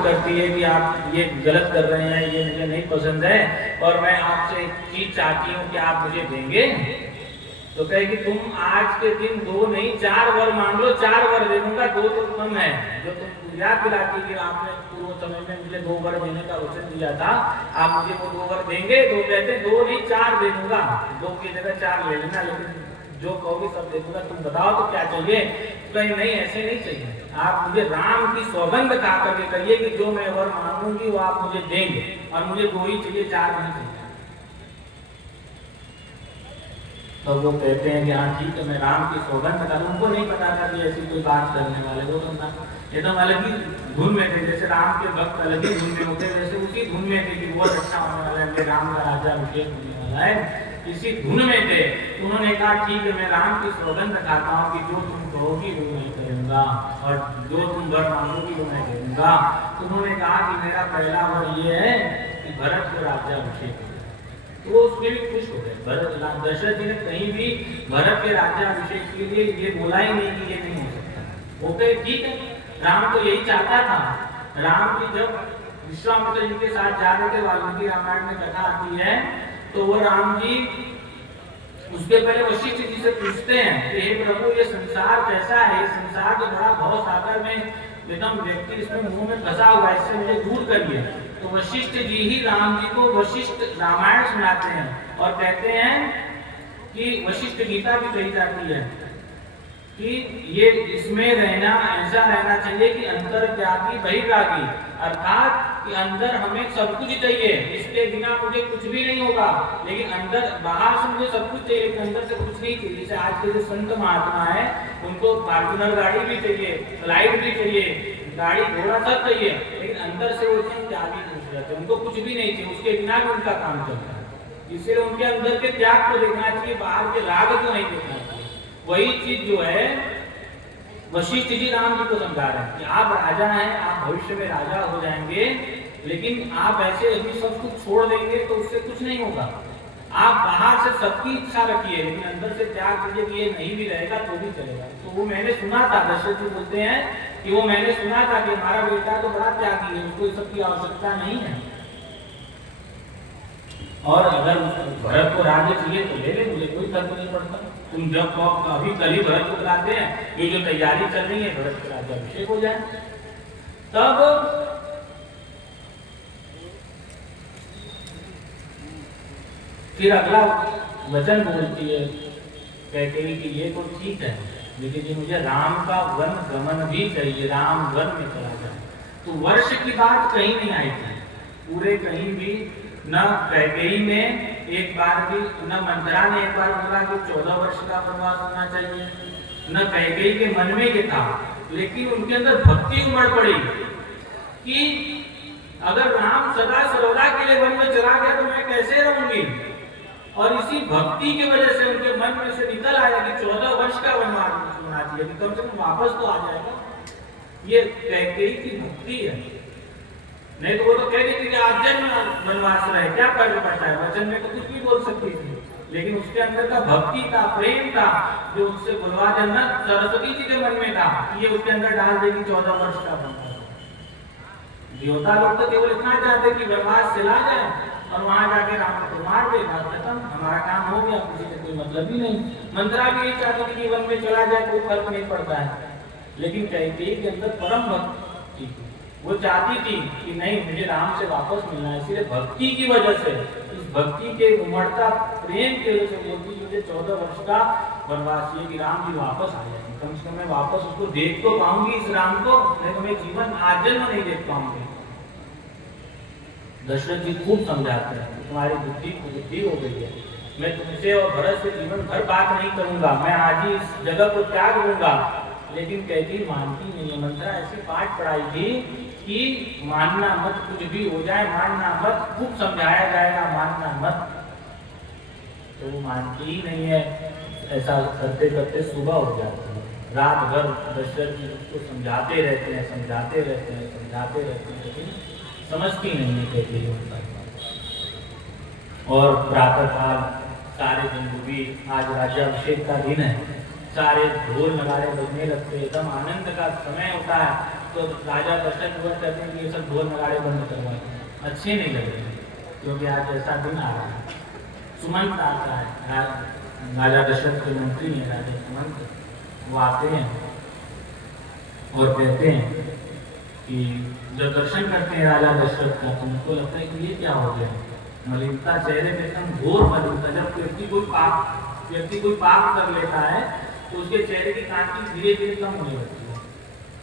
करती है कि आप ये गलत कर रहे हैं, ये मुझे नहीं पसंद है और मैं आपसे एक चीज चाहती हूँ कि आप मुझे देंगे। तो कहे कि तुम आज के दिन 2 नहीं 4 वर मांग लो, 4 वर दे दूंगा, 2 तो कम है। जो तुम याद दिलाती कि आपने पूर्व समय में मुझे 2 वर देने का वचन दिया था, आप मुझे वो 2 वर देंगे। तो कहते 2 नहीं 4 दे दूंगा, 2 की जगह 4 ले लेना, लेकिन जो कहोगे सब दे दूंगा, तुम बताओ तो क्या चाहिए। कहीं नहीं, ऐसे नहीं चाहिए, आप मुझे राम की सौगंध खा करके कहिए कि जो मैं वर मांगूंगी वो आप मुझे देंगे, और मुझे 2 ही चाहिए, 4 नहीं चाहिए। तो वो कहते हैं कि हाँ ठीक है, मैं राम की सौगंध खा। उनको नहीं पता था कि ऐसी कोई बात करने वाले, वो तो एकदम अलग ही धुन में थे, जैसे राम के भक्त अलग ही धुन में होते, वैसे उसी धुन में थे कि बहुत अच्छा होने वाला है, राम का राजा अभिषेक होने वाला है, इसी धुन में थे। उन्होंने कहा ठीक है, मैं राम की सौगंध खाता हूँ कि जो तुम कहोगी वो मैं करूंगा, और जो तुम वर मांगोगी वो मैं करूंगा। तो उन्होंने कहा कि मेरा पहला वर ये है कि भरत को राज्य अभिषेक हो। तो वो उसमें भी खुश हो गए। भरत दशरथ जी ने कहीं भी भरत के राज्याभिषेक के लिए ये बोला ही नहीं कि ये नहीं हो सकता। ओके ठीक है, राम तो यही चाहता था। राम जी जब विश्वामित्र जी के साथ जा रहे थे, वाल्मीकि रामायण में कथा आती है, तो वो राम जी उसके पहले वशिष्ठ जी से पूछते हैं कि हे प्रभु, ये संसार कैसा है, संसार तो बड़ा भव सागर में एकदम व्यक्ति इसमें मुंह में फंसा हुआ है, इससे मुझे दूर करिए। तो वशिष्ठ जी ही राम जी को वशिष्ठ रामायण सुनाते हैं और कहते हैं कि वशिष्ठ गीता भी कही जाती है कि ये इसमें रहना, ऐसा रहना चाहिए कि अंतर त्यागी बहिर्रागी, अर्थात कि अंदर हमें सब कुछ चाहिए, इसके बिना मुझे कुछ भी नहीं होगा, लेकिन अंदर बाहर से मुझे सब कुछ चाहिए लेकिन अंदर से कुछ नहीं चाहिए। जैसे आज के जो संत महात्मा है, उनको फॉर्च्यूनर गाड़ी भी चाहिए, फ्लाइट भी चाहिए, गाड़ी घोड़ा सब चाहिए, लेकिन अंदर से वो एकदम त्यागी पूछ रहे थे, उनको कुछ भी नहीं चाहिए, उसके बिना भी उनका काम चलता है। इसलिए उनके अंदर के त्याग को देखना चाहिए, बाहर के राग को नहीं देखना चाहिए। वही चीज जो है वशिष्ठ जी राम जी को समझा रहे हैं कि आप राजा हैं, आप भविष्य में राजा हो जाएंगे, लेकिन आप ऐसे अभी सब कुछ छोड़ देंगे तो उससे कुछ नहीं होगा। आप बाहर से सबकी इच्छा रखिए, लेकिन अंदर से त्याग कीजिए कि ये नहीं भी रहेगा तो भी चलेगा। तो वो मैंने सुना था, दशरथ जी बोलते हैं कि वो मैंने सुना था कि हमारा बेटा तो बड़ा त्यागी है, उसको सबकी आवश्यकता नहीं है, और अगर भरत को राज्य चाहिए तो ले ले, मुझे कोई फर्क नहीं पड़ता। तुम जब अभी कल ही भरत को बुलाते हैं, ये जो तैयारी चल रही है भरत का राज्याभिषेक हो जाए। तब फिर अगला वचन बोलती है कैकेयी कि ये तो ठीक है, लेकिन ये मुझे राम का वन गमन भी चाहिए, राम वन में चला जाए। तो वर्ष की बात कहीं नहीं आई थी, पूरे कहीं भी न कैकेयी ने एक बार भी, न मंथरा ने एक बार बोला कि 14 वर्ष का वनवास होना चाहिए, न कैकेयी के मन में ये था। लेकिन उनके अंदर भक्ति उमड़ पड़ी कि अगर राम सदा सर्वदा के लिए वन में चला गया तो मैं कैसे रहूंगी, और इसी भक्ति की वजह से उनके मन में से निकल आया कि 14 वर्ष का वनवास होना चाहिए, कम से कम वापस तो आ जाएगा। ये कैकेयी की भक्ति है, नहीं तो वो तो कह देती थी आजन्म वनवास रहे, क्या फर्क पड़ता है, वचन में तो कुछ भी बोल सकती थी, लेकिन उसके अंदर का भक्ति था, प्रेम था, जो उससे बुलवा देना सरस्वती जी के मन में था, ये उसके अंदर डाल देगी 14 वर्ष का वनवास। देवता लोग तो केवल इतना चाहते कि वनवास चला जाए और वहां जाके राम को मार दे, खत्म, हमारा काम हो गया, किसी से कोई मतलब ही नहीं। मंत्रा भी नहीं चाहती कि वन में चला जाए, कोई फर्क नहीं पड़ता है। लेकिन कैकेयी के अंदर परम भक्ति थी, वो चाहती थी कि नहीं, मुझे राम से वापस मिलना है, इसलिए भक्ति की वजह से, इस भक्ति के उमड़ता प्रेम की वजह से बोलती मुझे 14 वर्ष का वनवास ये कि राम जी वापस आ जाए, कम से कम मैं वापस उसको देख तो पाऊंगी इस राम को, नहीं तो मैं जीवन आजन्म नहीं देख पाऊंगी। दशरथ जी खूब समझाते हैं, तुम्हारी बुद्धि हो गई है, मैं तुमसे और भरत से जीवन भर बात नहीं करूंगा, मैं आज ही इस जगह को त्याग दूंगा। लेकिन कैकेयी मानती नहीं है। मंत्रा ऐसी पाठ पढ़ाई थी कि मानना मत, कुछ भी हो जाए मानना मत, खूब समझाया जाएगा मानना मत, तो वो मानती ही नहीं है। ऐसा करते करते सुबह हो जाती है, रात भर दशरथ जी उसको समझाते रहते हैं, समझाते रहते हैं, समझाते रहते हैं, लेकिन समझती नहीं है कैकेयी उनका। और प्रातःकाल सारे दिन भी, आज राज्याभिषेक का दिन है, सारे ढोल नगाड़े बजने लगते, एकदम आनंद का समय होता है। तो राजा दशरथ जो कहते हैं कि ये सब ढोल नगाड़े बंद करवाए, अच्छे नहीं लग रहे, क्योंकि आज ऐसा दिन आ रहा है, सुमंत आता है, राजा दशरथ के मंत्री हैं राजा सुमंत, वो आते हैं और कहते हैं कि जब दर्शन करते हैं राजा दशरथ का तो उनको लगता है कि ये क्या हो गया, मलिनता चेहरे पे एकदम घोर मलिनता। जब व्यक्ति कोई पाप कर लेता है तो उसके चेहरे की कांति धीरे धीरे कम होने लगती है,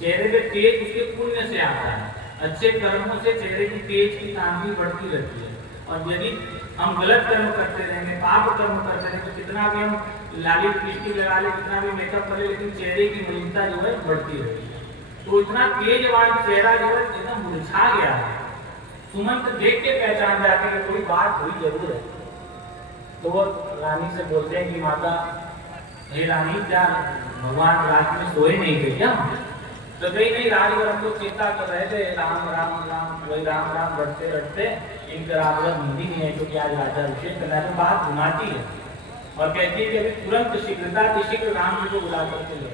चेहरे पे तेज उसके पुण्य से आता है, अच्छे कर्मों से चेहरे की तेज की कांति बढ़ती रहती है। और यदि हम गलत कर्म करते रहेंगे, पाप कर्म करते रहेंगे, तो कितना भी हम लालित लिपस्टिक लगा ले, कितना भी मेकअप कर ले, लेकिन चेहरे की मलिनता जो है बढ़ती रहती है। तो इतना तेज वाला चेहरा जो है एकदम मुरझा गया है। सुमंत देख के पहचान जाते हैं कोई बात हुई जरूर है। तो वो रानी से बोलते हैं कि माता, हे रानी, क्या भगवान रात में सोए नहीं थे क्या? तो नहीं राजवर हम लोग चिंता कर रहे थे, राम राम राम वही राम राम रटते रटते इनका राजवर हिंदी नहीं है, क्योंकि आज राजा अभिषेक करना है। तो बात घुमाती है और कहती है कि अभी तुरंत शीघ्र राम जी को बुला करके ले।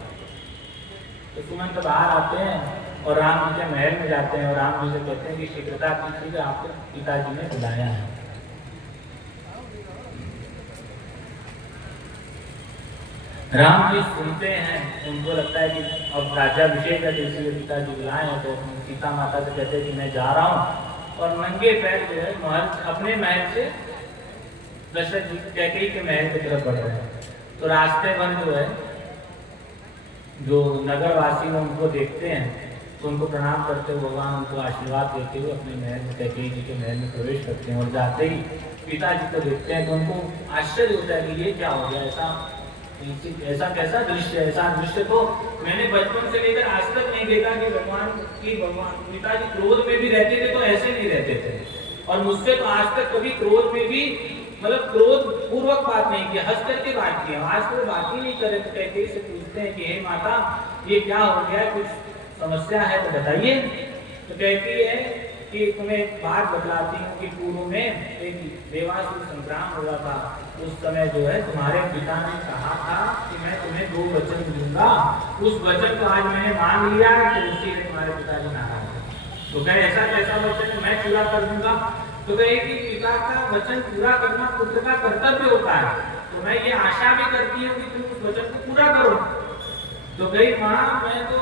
तो सुमंत बाहर आते हैं और राम जी के महल में जाते हैं और राम जी से कहते हैं कि शीघ्रता कीजिए, आपको पिताजी ने बुलाया है। राम जी सुनते हैं, उनको लगता है कि अब राज्याभिषेक है, इसलिए पिताजी बुलाए हैं। तो सीता माता से कहते हैं कि मैं जा रहा हूँ, और नंगे पैर जो है महल, अपने महल से दशरथ जी कैकेयी के महल की तरफ बढ़ रहे हैं। तो रास्ते भर जो है जो नगरवासी में उनको देखते हैं तो उनको प्रणाम करते हुए भगवान उनको आशीर्वाद देते हुए अपने महल में, कैकेयी जी के महल में प्रवेश करते हैं। और जाते ही पिताजी को देखते हैं तो उनको आश्चर्य होता है कि ये क्या हो गया, ऐसा कैसा दृश्य है। ऐसा दृश्य तो मैंने बचपन से लेकर आज तक नहीं देखा कि भगवान पिताजी क्रोध में भी रहते थे तो ऐसे नहीं रहते थे। और मुझसे तो आज तक कभी क्रोध में भी मतलब क्रोध पूर्वक बात नहीं की, हंस करके बात की। आज तो बात ही नहीं करे। तो कैकेयी से पूछते हैं कि हे माता, ये क्या हो गया, कुछ समस्या है तो बताइए। तो कहती है कि तुम्हें एक बात बतलाती हूँ कि पूर्व में एक देवासुर संग्राम हुआ था। उस समय जो है तुम्हारे पिता ने कहा था कि मैं तुम्हें 2 वचन दूंगा, उस वचन को आज मैंने मान लिया, तो उसी ने तुम्हारे पिताजी नाराज। तो कहे ऐसा कैसा वचन मैं पूरा कर दूंगा? तो कहे कि पिता का वचन पूरा करना पुत्र का कर्तव्य होता है, तो मैं ये आशा भी करती हूँ कि तुम उस वचन को पूरा करो। तो कही माँ, मैं तो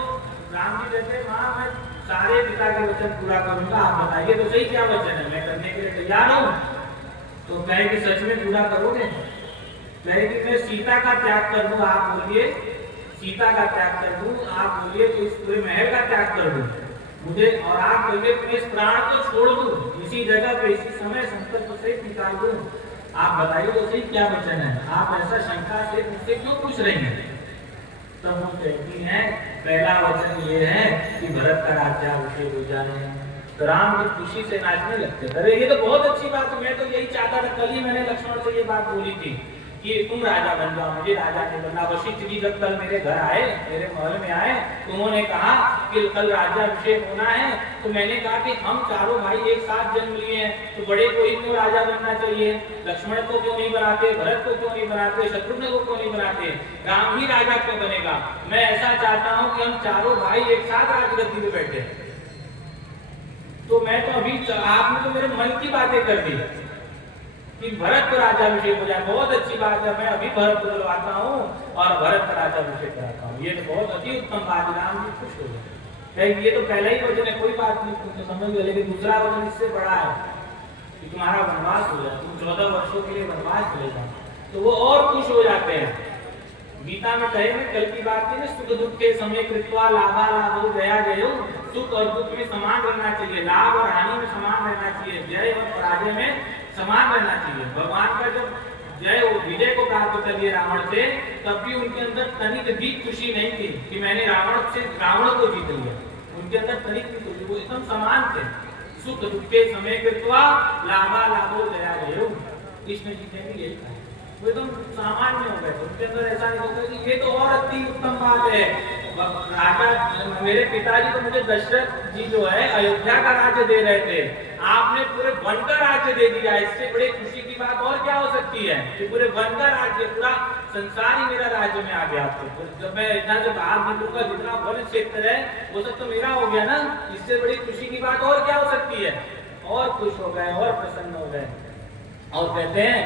राम जी कहते माँ, मैं सारे पिता के वचन पूरा करूंगा, आप बताइए तो सही क्या वचन है, मैं करने के लिए तैयार हूँ। तो कहे कि सच में पूरा करोगे? कहे कि मैं सीता का त्याग कर दूं, आप बोलिए सीता का त्याग कर दूं, आप बोलिए तो इस पूरे महल का त्याग कर दूं मुझे, और आप बोलिए मैं इस प्राण को छोड़ दूं, इसी जगह पे इसी समय संकल्प से निकाल दूं। आप बताइए तो सही क्या वचन है, आप ऐसा शंका से मुझसे क्यों पूछ रही हैं? तब वो कहती हैं, पहला वचन ये है कि भरत का राज्याभिषेक हो जाए। तो राम जी खुशी से नाचने लगते। अरे ये तो बहुत अच्छी बात है, मैं तो यही चाहता था, कल ही मैंने लक्ष्मण से ये बात बोली थी कि तुम राजा बन जाओ, मुझे राजा नहीं बनना। वशिष्ठ जी जब कल मेरे घर आए, मेरे महल में आए, तो उन्होंने कहा कि कल राज्याभिषेक होना है। तो मैंने कहा कि हम चारों भाई एक साथ जन्म लिए हैं, तो बड़े को ही क्यों राजा बनना चाहिए, लक्ष्मण को क्यों नहीं बनाते, भरत को क्यों नहीं बनाते, शत्रुघ्न को क्यों नहीं बनाते, राम ही राजा क्यों बनेगा? मैं ऐसा चाहता हूँ कि हम चारों भाई एक साथ राजगद्दी पे बैठे। तो मैं तो अभी, आपने तो मेरे मन की बातें कर दी कि भरत को राज्याभिषेक हो जाए, बहुत अच्छी बात है, मैं अभी भरत को बुलवाता हूँ और भरत का राज्याभिषेक कराता हूँ। ये तो बहुत अति उत्तम बात है। राम जी खुश हो गए, ये तो पहला ही वचन है, कोई बात नहीं, तुम तो समझ गए। लेकिन दूसरा वचन इससे बड़ा है कि तुम्हारा वनवास हो जाए, तुम 14 वर्षों के लिए वनवास चले जाओ। तो वो और खुश हो जाते हैं। गीता में कहे में कल की बात थी ना, सुख दुख के समय कृत्वा लाभा लाभो जया जयो। सुख और दुख में समान रहना चाहिए, लाभ और हानि में समान रहना चाहिए, जय और पराजय में समान रहना चाहिए। भगवान का जब जय विजय को प्राप्त कर लिया रावण से, तब भी उनके अंदर तनिक भी खुशी नहीं थी कि मैंने रावण को जीत लिया। उनके अंदर तनिक भी खुशी, वो एकदम समान थे। सुख दुख के समय कृत्वा लाभा लाभो जया जयो, कृष्ण जी ने भी यही कहा। वो एकदम सामान्य हो गए, उनके अंदर ऐसा नहीं होता कि ये तो और अति उत्तम बात है, राजा मेरे पिताजी तो मुझे दशरथ जी जो है अयोध्या का राज्य दे रहे थे, आपने पूरे वन का राज्य दे दिया। इससे बड़ी खुशी की बात और क्या हो सकती है कि पूरे वन का राज्य, पूरा संसार ही मेरा राज्य में आ गया। तो जब मैं इतना से बाहर निकलूंगा, जितना वन क्षेत्र है वो सब तो मेरा हो गया ना। इससे बड़ी खुशी की बात और क्या हो सकती है। और खुश हो गए और प्रसन्न हो गए और कहते हैं